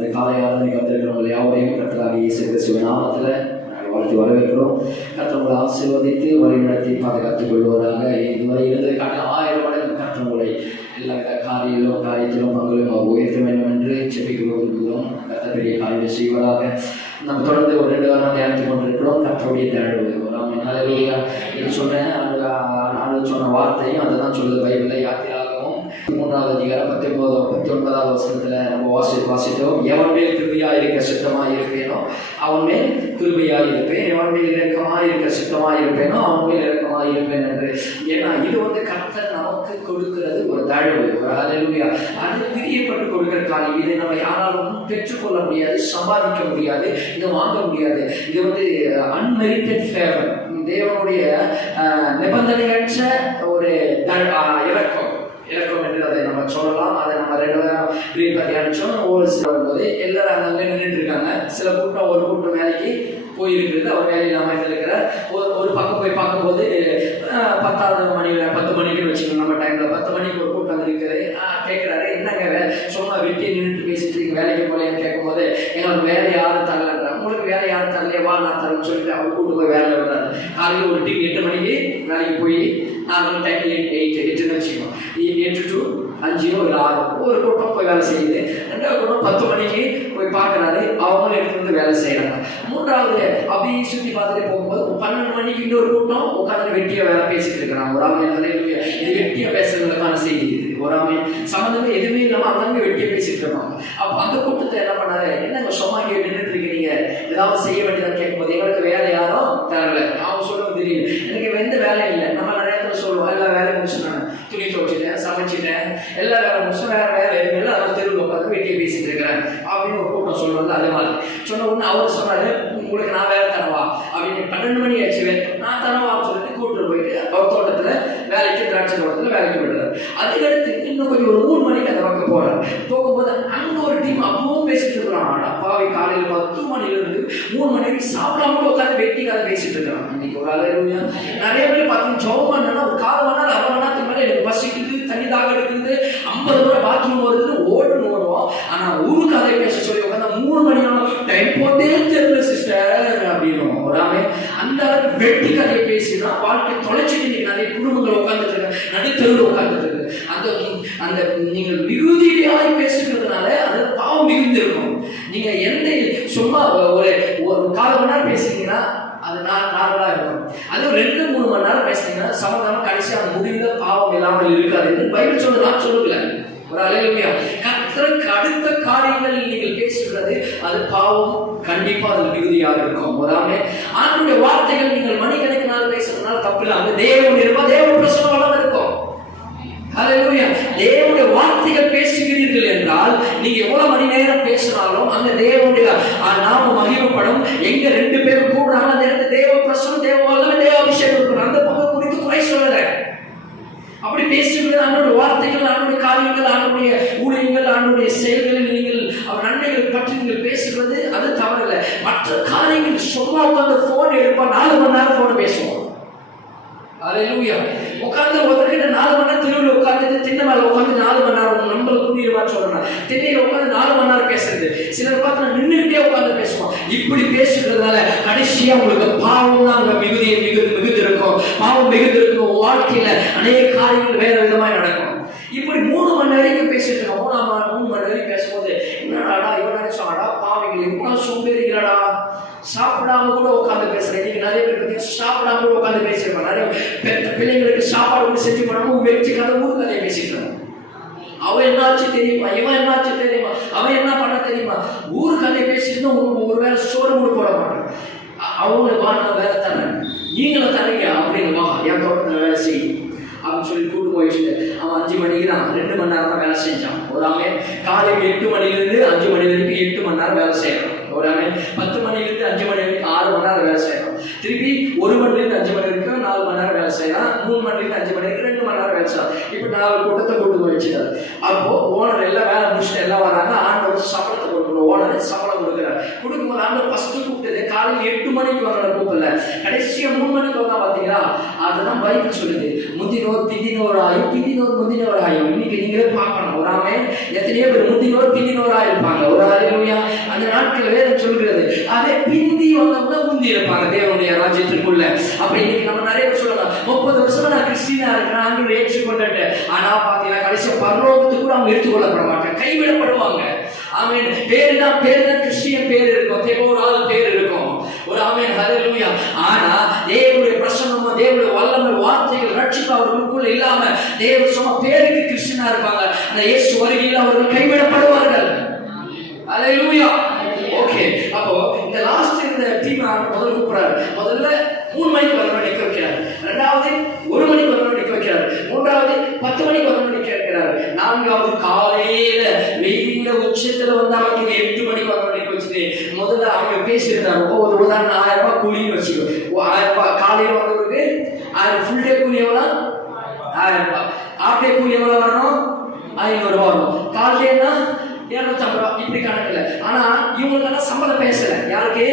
இந்த காலை ஆராதனைக்கு வந்திருக்கிறவங்க யாவரையும் கர்த்தராகிய இயேசு கிறிஸ்துவின் நாமத்தில் நாங்கள் வாழ்த்து வரவேற்கிறோம். கர்த்தர் ஆசீர்வதித்து வழிநடத்தி பாதுகாத்துக் கொள்வதாக. இதுவரை இருந்ததை காட்ட 1000 மடங்கு கர்த்தர் எல்லா காரியத்திலும் பங்களிலும் உயர்த்த வேண்டும் என்று செபிக்கிறோம். கர்த்தர் பெரிய காரியத்தை செய்வதாக. நம்ம தொடர்ந்து ஒரு 2 வாரம் தியானித்துக் கொண்டிருக்கிறோம். கர்த்தருடைய தேடுவது இது சொன்னேன். சொன்ன வார்த்தையும் அதை தான் சொல்லுது பைபிளில். யாத்திராகவும் 3ஆவது அதிகாரம் 19வது வசனத்தில் நம்ம வாசித்தோம். எவன் மேல் கிருபையாக இருக்க சித்தமாக இருப்பேனோ அவன் மேல் கிருபையாக இருப்பேன், எவன் மேல் இரக்கமாக இருக்க சித்தமாக இருப்பேனோ அவன் மேல் இரக்கமாக இருப்பேன் என்று. ஏன்னா இது கர்த்தர் நமக்கு கொடுக்கிறது ஒரு தழுவு, ஒரு ஹல்லேலூயா. அது பிரியப்பட்டு கொடுக்கிற காரியம். இதை நம்ம யாராலும் பெற்றுக்கொள்ள முடியாது, சம்பாதிக்க முடியாது, இதை வாங்க முடியாது. இது அன்மெரிட்டட் ஃபேவர், தேவனுடைய நிபந்தனையற்ற ஒரு இறக்கம் என்று அதை நம்ம சொல்லலாம். அதை நம்ம 2 வாரம் தியானிச்சோம். ஒரு சில வரும்போது எல்லாரும் அங்கே நின்றுட்டு இருக்காங்க. சில கூட்டம் ஒரு கூட்டம் வேலைக்கு போயிருக்கிறது. அவர் வேலையில் நம்ம இருக்கிறார். ஒரு பக்கம் போய் பார்க்கும்போது 10 மணிக்கு வச்சுக்கணும். நம்ம டைமில் 10 மணிக்கு ஒரு கூட்டம் இருக்கிறது. கேட்குறாரு, என்னங்க சும்மா வெட்டியை நின்றுட்டு பேசிட்டு இருக்கு, வேலைக்கு போலையான்னு கேட்கும்போது, எங்களுக்கு வேலை யாரும் தரலன்றாங்க. உங்களுக்கு வேலை யாரும் தரலையே, வா நான் தரேன்னு சொல்லிட்டு அவர் கூட்டு போய் வேலை விடுறாரு. காலையில் ஒரு டீம் 8 மணிக்கு வேலைக்கு போய் நாங்கள் டைம் 8 வச்சுக்கோம். 8 to 5 ஒரு 6 ஒரு கூட்டம் போய் வேலை செய்யுது. 2வது கூட்டம் 10 மணிக்கு போய் பார்க்குறாரு, அவங்களும் எடுத்து வேலை செய்கிறாங்க. 3வது அப்படியே சுற்றி பார்த்துட்டு போகும்போது 12 மணிக்கு இன்னொரு கூட்டம் உட்காந்து வெட்டியாக வேலை பேசிட்டு இருக்கிறாங்க. ஒரு ஆமை இது வெட்டியாக பேசுறதுக்கான செய்தி. இது ஒரு ஆமை சம்மந்தமே எதுவுமே இல்லாமல் அங்கங்கே வெட்டியை பேசிட்டு இருப்பாங்க. அப்போ அந்த கூட்டத்தை என்ன பண்ணாரு, என்னங்க சும்மா நின்றுட்டு இருக்கிறீங்க, ஏதாவது செய்ய வேண்டியதான் கேட்கும்போது, எங்களுக்கு வேலை யாரும் தரல. அவங்க சொல்லுவது தெரியும், எனக்கு எந்த வேலையும் இல்லை. நம்ம நிறைய இடத்துல சொல்லுவோம், எல்லா வேலையும் முடிச்சுட்டாங்க, துணி துவைச்சிட்டேன், சமைச்சிட்டேன், எல்லா வேலை முடிச்சும், வேற எதுவுமே இல்லை, அதை தெருவில் உட்காந்து வெட்டியை பேசிட்டு இருக்கிறேன் அப்படின்னு ஒரு கூட்டம் சொல்லுவாங்க. அதே மாதிரி சொன்ன உடனே அவர் சொன்னாரு, உங்களுக்கு நான் வேலை தரவா அப்படின்னு. 12 மணி ஆச்சு, நான் தரவான்னு சொல்லிட்டு கூப்பிட்டு போயிட்டு அவர் தோட்டத்தில் வேலைக்கு, திராட்சை தோட்டத்தில் வேலைக்கு விடுறாரு. அதுக்கடுத்து இன்னும் கொஞ்சம் ஒரு 3 மணிக்கு அந்த பக்கம் போறாரு. போகும்போது அங்க ஒரு டீம் அப்பவும் பேசிட்டு இருக்கிறான். அப்பாவை காலையில் 10 மணிலிருந்து 3 மணி வரைக்கும் சாப்பிடாம கூட உட்காந்து வெட்டி கதை பேசிட்டு இருக்கிறான். இன்னைக்கு ஒரு ஹல்லேலூயா. நிறைய பேர் பார்த்தீங்கன்னா ஜெபம் பண்ணா ஒரு 1/4 மணி நேரம் 1/2 மணி நேரத்துக்கு மேலே எனக்கு பசிக்குது, தண்ணி தாக எடுக்குது, 50 முறை பாத்ரூம் வருது, ஓடுன்னு வருவோம். ஆனா ஊரு கதை பேச சொல்லி உட்காந்து 3 மணி நேரம் டைம் போட்டே தெரியல சிஸ்டர் அப்படின்னு வராமே. அந்த அளவுக்கு வெட்டி கதையை பேசினா வாழ்க்கை தொலைச்சிட்டு இன்னைக்கு நிறைய குடும்பங்கள் உட்காந்துட்டு இருக்காங்க, நடுத்தருவில் உட்காந்துட்டு இருக்கு. அந்த நீங்கள் மிகுதியாய் பேசுகிறதுனால அது பாவம் மிகுந்திருக்கும். நீங்க எந்த சும்மா ஒரு 1/4 மணி நேரம் பேசுறீங்கன்னா அது நார்மலா இருக்கும். அது 2-3 மணி நேரம் பேசுறீங்கன்னா சமதானம் கடைசியாக முடிந்த பாவம் இல்லாமல் இருக்காது. பைபிள் சொல்ல நான் சொல்லல. ஒரு ஹல்லேலூயா. கர்த்தருக்கு அடுத்த காரியங்கள் நீங்கள் பேசுகிறது அது பாவம் கண்டிப்பா அது மிகுதியாக இருக்கும். ஒரு ஆண்டுடைய வார்த்தைகள் நீங்கள் மணிக்கணக்கினால் பேசுறதுனால தப்பு இல்லை. அந்த தேவன் இருப்பா, தேவ பிரசனம் இருக்கும். ஹல்லேலூயா. தேவனுடைய வார்த்தைகள் பேசுகிறீர்கள் என்றால் நீங்க எவ்வளவு மணி நேரம் பேசினாலும் அந்த தேவனுடைய நாம மகிமைப்படும். எங்க 2 பேரும் கூடுறாங்க, அந்த இடத்துல தேவ பிரசனம், தேவ வல்லமை, தேவ அபிஷேகம் இருக்கும். அந்த பக்கம் குறித்து குறை சொல்லல. அப்படி பேசுகிறது அவனுடைய வார்த்தைகள், அவனுடைய காரியங்கள், அவனுடைய ஊழியங்கள், அவனுடைய செயல்களில் நீங்கள் அவர் நன்மைகள் பற்றி நீங்கள் பேசுகிறது அது தவறில்லை. மற்ற காரியங்கள் சும்மா உட்காந்து போன் எடுப்பா 4 மணி நேரம் போன் பேசுவோம். ஹல்லேலூயா. உட்காந்து ஒருத்தர்கிட்ட 4 மணி நேரம் தெருவில் உட்காந்து திண்ணை மேல உட்காந்து 4 மணி நேரம் நம்மளுக்கு புரியுமா சொல்றேன். திண்ணையில உட்காந்து 4 மணி நேரம் பேசுறது. சிலர் பார்த்து நின்றுகிட்டே உட்காந்து பேசுவோம். இப்படி பேசுறதுனால கடைசியா உங்களுக்கு பாவம் தான் அங்க மிகுதி இருக்கும். பாவம் மிகுதி இருக்கும். வாழ்க்கையில அநேக காரியங்கள் வேற விதமாய் நடக்கும். இப்படி 3 மணி நேரம் பேசிட்டு இருக்கோம். 3 மணி நேரம் பேசும்போது என்னடாடா இவன் நினைச்சாடா பாவிகள் இவ்வளவு சோம்பேறிகளடா, சாப்பிடாம கூட உட்காந்து பேசுறேன். நீங்க நிறைய பேர் பார்த்தீங்கன்னா சாப்பிடாம கூட உட்காந்து பேசிருப்பாங்க. நிறைய பெத்த பிள்ளைங்களுக்கு சாப்பாடு கூட செஞ்சு பண்ணாம வெற்றி கதை ஊர் கதையை பேசிட்டு அவன் என்னாச்சு தெரியுமா, இவன் என்னாச்சு தெரியுமா, அவன் என்ன பண்ண தெரியுமா, ஊர் கதையை பேசிட்டு ஒரு வேலை சோறு கூட போட மாட்டான். அவங்களுக்கு வாங்க வேலை தரேன், நீங்களும் தரீங்க அப்படின்னு வா என் தோட்டத்தில் வேலை செய்யும் அப்படின்னு சொல்லி கூட்டு போயிட்டு அவன் 5 மணிக்கு தான் 2 மணி நேரம் தான் வேலை செஞ்சான். ஒரு காலையில் 8 மணிலிருந்து 5 மணி வரைக்கும் 8 மணி நேரம் வேலை செய்யறான். ஒரு 10 மணிலிருந்து 5 மணி வரைக்கும் 6 மணி நேரம் வேலை செய்யறான். திருப்பி 1 மணிலிருந்து 5 மணி வரைக்கும் 4 மணி நேரம் வேலை செய்யறான். 3 மணிலிருந்து 5 மணி வரைக்கும் 2 மணி நேரம் வேலை செய்யறான். இப்ப 4 கூட்டத்தை கூட்டு போயிடுச்சுட்டாரு. அப்போ ஓனர் எல்லாம் வேலை முடிச்சுட்டு எல்லாம் வராங்க. ஆண்டவர் சம்பளத்தை கொடுக்கணும். ஓனர் சம்பளம் கொடுக்குறாரு. கொடுக்கும்போது ஆண்டவர் ஃபர்ஸ்ட் கூப்பிட்டது காலையில் 8 மணிக்கு வர கூப்பிடல, கடைசியா 3 மணிக்கு வந்தா பாத்தீங்களா. அதுதான் பைபிள் சொல்லுது. முந்தின முந்தினோராயும் இன்னைக்கு நீங்களே பார்க்கணும். ஒரு ஆமென். எத்தனையோ பேர் பிந்தினோரா இருப்பாங்க. ஒரு ஹல்லேலூயா. அந்த நாட்கள் வேதம் சொல்கிறது அதே பிந்தி வந்தவங்க முந்தி இருப்பாங்க தேவனுடைய ராஜ்யத்திற்குள்ள. அப்ப இன்னைக்கு நம்ம நிறைய பேர் சொல்லலாம் 30 வருஷமா நான் கிறிஸ்டியனா இருக்கேன், ஆண்டவரை ஏற்றுக்கொண்டேன். ஆனா பாத்தீங்கன்னா கடைசியா பரலோகத்துக்கு கூட அவங்க எடுத்துக்கொள்ளப்பட மாட்டாங்க, கைவிடப்படுவாங்க. ஆமென். பேரு தான் கிறிஸ்டியன் பேர் இருக்கும், தேவரால் பேர் இருக்கும். ஒரு ஆமென். ஹல்லேலூயா. ஆனா தேவனுடைய பிரசன்னமும் தேவனுடைய வல்லமை வார்த்தைகள் ரட்சிப்பு அவர்களுக்குள்ள இல்லாம தேவ சும்மா பேருக்கு கிறிஸ்டியனா இருப்பாங்க. அந்த இயேசு வருகையில் அவர்கள் கைவிடப்படுவார்கள். ஹல்லேலூயா. ஓகே. அப்போ இந்த லாஸ்ட் இந்த டீம் முதல்ல கூப்பிடுறாரு. முதல்ல 3 மணிக்கு வரணும் நிக்க வைக்கிறார். ரெண்டாவது 1 மணிக்கு வரணும் நிக்க வைக்கிறார். மூன்றாவது 10 மணிக்கு வரணும் நிக்க வைக்கிறார். நான்காவது காலையில வெயில உச்சத்துல வந்து அவங்க 8 மணிக்கு வரணும் நிக்க வச்சுட்டு முதல்ல அவங்க பேசியிருந்தாங்க. ஒரு உதாரணம் 1000 ரூபாய் கூலின்னு வச்சுக்கோ. 1000 ரூபாய் காலையில வந்தவருக்கு 1000 ஃபுல் டே கூலி எவ்வளோ? 1000 ரூபாய். ஹாஃப் டே கூலி எவ்வளோ வரணும்? 500 ரூபாய் வரும். காலையிலனா 250 ரூபாய் இப்படி கணக்கில். ஆனா இவங்களுக்கெல்லாம் சம்பளம் பேசல. யாருக்கு?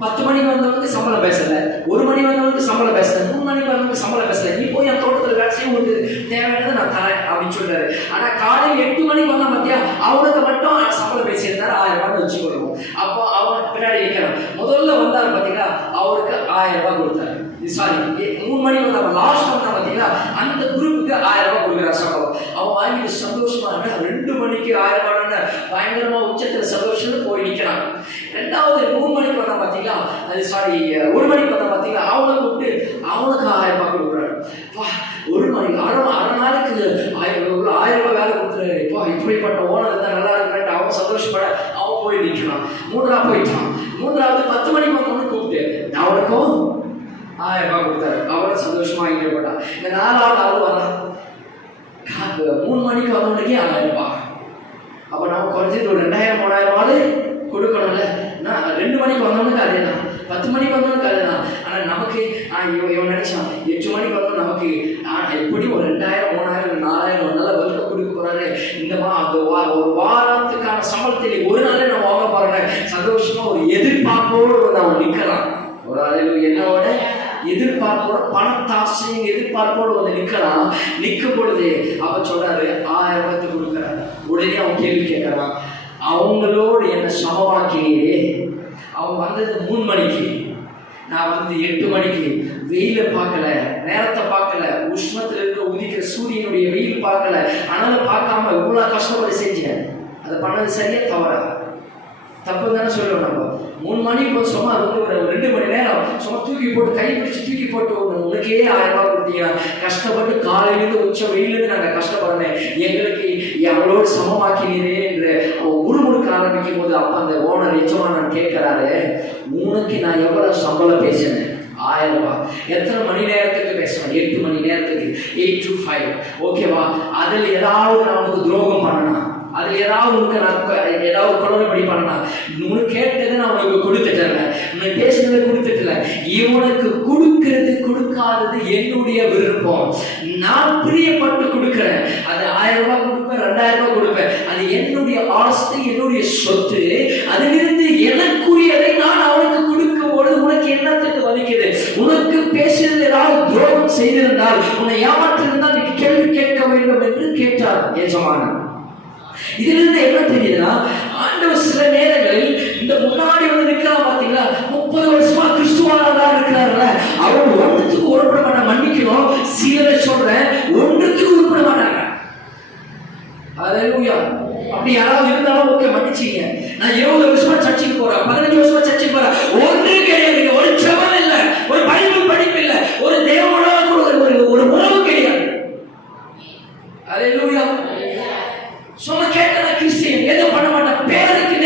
10 மணிக்கு வந்தவனுக்கு சம்பளம் பேசல, 1 மணி வந்தவனுக்கு சம்பளம் பேசல, 3 மணிக்கு வந்தவனுக்கு சம்பளம் பேசல. நீ போய் என் தோட்டத்தில் வேலை செய்ய உங்களுக்கு தேவையானதை நான் தரேன் அப்படின்னு சொல்றாரு. ஆனா காலையில் 8 மணிக்கு வந்தா மத்தியா அவனுக்கு மட்டும் சம்பளம் பேசியிருந்தாரு. 1000 ரூபாய் வச்சுக்கொள்வோம். அப்போ அவனுக்கு பின்னாடி இருக்கிறான். முதல்ல வந்தாரு பாத்தீங்களா, அவருக்கு 1000 ரூபாய் கொடுத்தாரு. சாரி 3 மணிக்கு வந்தாங்க. லாஸ்ட் வந்தா பாத்தீங்களா, அந்த குரூப்புக்கு 1000 ரூபாய் கொடுக்குறாரு சம்பளம். அவன் வாங்கிட்டு சந்தோஷமா இருக்க. 2 மணிக்கு 1000 ரூபாய் பயங்கரமா உச்சத்துல சந்தோஷம் போய் நிக்கிறான். ரெண்டாவது 3 மணிக்கு வந்தா பாத்தீங்களா, அது சாரி 1 மணிக்கு வந்தா பாத்தீங்களா, அவனை கூப்பிட்டு அவனுக்கு 1000 ரூபாய் கொடுக்குறாரு. 1 மணிக்கு அரை நாளைக்கு 1000 ரூபாய் வேலை கொடுத்துறாரு. இப்போ இப்படிப்பட்ட ஓனர் இருந்தா நல்லா இருக்கிறேன் அவன் சந்தோஷப்பட அவன் போய் நிற்கிறான். மூன்றாவது போயிட்டான். மூன்றாவது 10 மணிக்கு வந்தவனு கூப்பிட்டு அவனுக்கும் 1000 ரூபாய் கொடுத்தாரு. அவனும் சந்தோஷமா ஈடுபட்டான். இந்த 4வது ஆள் வரான். 3 மணிக்கு வந்தவனுக்கே 1000 ரூபாய். அப்ப நம்ம குறைஞ்சது ஒரு 2000-3000 கொடுக்கணும்ல. 2 மணிக்கு வந்தவனுக்கு அதே தான், 10 மணிக்கு வந்தவனுக்கு அதே தான். ஆனா நமக்கு இவன் நினைச்சான் 8 மணிக்கு வந்தவன் நமக்கு எப்படி ஒரு 2000-3000-4000 ஒரு நாள் வகுக்க கொடுக்க போறாரு. இந்த அந்த ஒரு வாரத்துக்கான சம்பளத்தை ஒரு நாளே நான் வாங்க போறேன் சந்தோஷமா ஒரு எதிர்பார்ப்போடு அவன் நிக்கலாம். ஒரு அளவு என்னோட எதிர்பார்ப்போட பணத்தாசையும் எதிர்பார்ப்போடு வந்து நிக்கலாம். நிற்கும் பொழுது அவ சொல்றாரு 1000 ரூபாய் கொடுக்குறாரு. உடனே அவன் கேள்வி கேட்கறான், அவங்களோடு என்ன சமமாக்கினே. அவன் வந்தது 3 மணிக்கு, நான் வந்து 8 மணிக்கு. வெயில பார்க்கல, நேரத்தை பார்க்கல, உஷ்ணத்துல இருக்க உதிக்கிற சூரியனுடைய வெயில் பார்க்கல, ஆனால பார்க்காம இவ்வளவு கஷ்டப்பட்டு செஞ்சேன். அதை பண்ணது சரியா தவறா? தப்பு தானே சொல்லுவோம் நம்ம. 3 மணிக்கு சும்மா அது வந்து ஒரு 2 மணி நேரம் சும்மா தூக்கி போட்டு கை பிடிச்சி தூக்கி போட்டு உனக்கே 1000 ரூபாய் கொடுத்தீங்க. கஷ்டப்பட்டு காலையிலிருந்து உச்ச வெயிலிருந்து நாங்கள் கஷ்டப்படுறேன், எங்களுக்கு அவளோடு சமமாக்கினீரே என்று அவன் முறுமுறுக்க ஆரம்பிக்கும் போது அப்ப அந்த ஓனர் எஜமானன் கேட்கிறாரு, உனக்கு நான் எவ்வளவு சம்பளம் பேசினேன்? 1000 ரூபாய். எத்தனை மணி நேரத்துக்கு பேசுவேன்? 8 மணி நேரத்துக்கு, 8 to 5. ஓகேவா? அதில் ஏதாவது நான் உனக்கு துரோகம் பண்ணனா, அதில் ஏதாவது உனக்கு நான் ஏதாவது குழந்தைப்படி பண்ணலாம், உனக்கு கேட்டது நான் உனக்கு கொடுத்துட்டேன், உனக்கு பேசுனதை கொடுத்துட்டல. இவனுக்கு கொடுக்கிறது கொடுக்காதது என்னுடைய விருப்பம். நான் பிரியப்பட்டு கொடுக்கிறேன். அது 1000 ரூபாய் கொடுப்பேன், 2000 ரூபாய் கொடுப்பேன். அது என்னுடைய ஆஸ்தி, என்னுடைய சொத்து. அதிலிருந்து எனக்குரியதை நான் அவனுக்கு கொடுக்கும் பொழுது உனக்கு என்னத்துக்கு வலிக்குது? உனக்கு பேசுறது ஏதாவது துரோகம் செய்திருந்தால், உன்னை ஏமாற்றிருந்தால் நீ கேள்வி கேட்க வேண்டும் என்று கேட்டார் எஜமானன். இதிலிருந்து என்ன தெரியுதுன்னா, ஆண்டவர் சில நேரங்களில் இந்த முன்னாடி வந்து நிற்கிறான் பாத்தீங்களா, 30 வருஷமா கிறிஸ்துவானதா இருக்கிறாருல, அவர் ஒன்றுத்துக்கு உருப்பட மாட்ட மன்னிக்கணும். சீரை சொல்றேன், ஒன்றுத்துக்கு உருப்பட மாட்டாங்க. ஹல்லேலூயா. அப்படி யாராவது இருந்தாலும் ஓகே மன்னிச்சீங்க. நான் 20 வருஷமா சர்ச்சுக்கு போறேன், 15 வருஷமா சர்ச்சுக்கு போறேன், ஒன்று கிடையாது, ஒரு ஜெபம் இல்லை, ஒரு பைபிள் படிப்பு இல்லை, ஒரு தேவனோட ஒரு உறவு கிடையாது. ஹல்லேலூயா. சொன்ன கேட்ட கிறிஸ்டியன் எதுவும் பண்ண மாட்டேன், பேருக்கு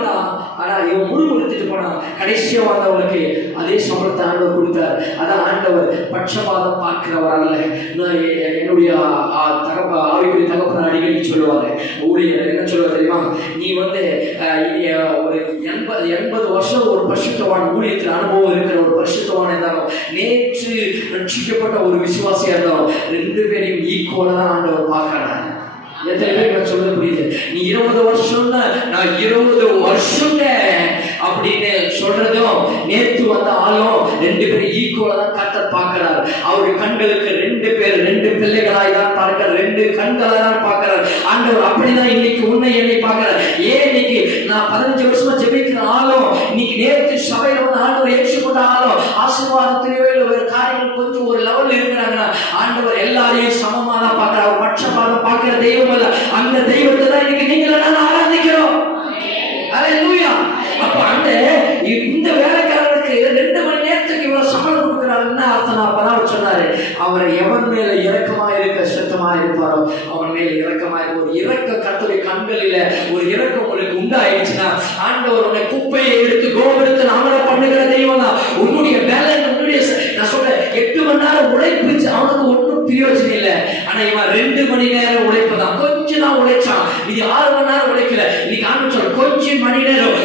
வந்தான். ஆனா இவன் முறுமுறுத்துட்டு போனான். கடைசியா வந்தவனுக்கு அதே சம்பளத்தை ஆண்டவர் கொடுத்தார். அதான் ஆண்டவர் பட்சபாதம் பார்க்கிறவர் அல்ல. என்னுடைய ஆவிக்குரிய தகப்பன அடிக்கடி சொல்லுவாரு, ஊழியர் என்ன சொல்லுவார் தெரியுமா, நீ வந்து ஒரு 80 வருஷம் ஒரு பரிசுத்தவான் ஊழியத்தில் அனுபவம் இருக்கிற ஒரு பரிசுத்தவான் இருந்தாலும், நேற்று ரட்சிக்கப்பட்ட ஒரு விசுவாசியா இருந்தாலும், 2 பேரையும் ஈக்குவலா தான் ஆண்டவர் பார்க்கிறார். எத்தனை பேர் நான் சொல்ல புரியுது? நீ 20 வருஷம்னா நான் 20 வருஷங்க அப்படின்னு சொல்றதும், நேற்று வந்த ஆளும் 2 பேரும் ஈக்குவலா தான் கர்த்தர் பார்க்கிறார். அவருடைய கண்களுக்கு 2 பேர் 2 பிள்ளைகளாய் தான் பார்க்கிறார், 2 கண்களை தான் பார்க்கிறார். ஆண்டவர் அப்படிதான் இன்னைக்கு உன்னை என்னை பார்க்கிறார். ஏன் இன்னைக்கு நான் 15 வருஷமா ஜெபிக்கிற ஆளும், இன்னைக்கு நேற்று சபையில வந்து ஆண்டவர் ஏற்றுக்கொண்ட ஆளும், ஆசீர்வாதத்திலேயோ இல்லை ஒரு காரியம் கொஞ்சம் ஒரு லெவல் இருக்கிறாங்கன்னா, ஆண்டவர் எல்லாரையும் சமமா தான் பார்க்கிறார். பட்சபாதம் பார்க்கிற தெய்வம் அல்ல. அந்த தெய்வத்தை தான் இன்னைக்கு நீங்க ஆராதிக்கிறோம். அல்லேலூயா. அப்ப அந்த இந்த வேலைக்காரனுக்கு 2 மணி நேரத்துக்கு இவ்வளவு சம்பளம் கொடுக்கிறாருன்னா அர்த்தம். அப்பதான் சொன்னாரு, அவரை எவன் மேல இரக்கமா இருக்க சித்தமா இருப்பாரோ அவன் மேல இரக்கமா இருக்க. ஒரு இரக்க கர்த்தருடைய கண்களில ஒரு இரக்கம் உங்களுக்கு உண்டாயிடுச்சுன்னா, ஆண்டவர் உன்னை குப்பையை எடுத்து கோபுரத்தில் அமர பண்ணுகிற தெய்வம் தான். உன்னுடைய வேலை, உன்னுடைய நான் சொல்ற 8 மணி நேரம் உழைப்பு அவனுக்கு ஒன்றும் பிரயோஜனம் இல்லை. ஆனா இவன் 2 மணி நேரம் உழைப்பு தான், கொஞ்சம் தான் உழைச்சான். இது 6 மணி நேரம் உழைக்கல. இன்னைக்கு ஆண்டு சொல்ல கொஞ்சம் மணி நேரம்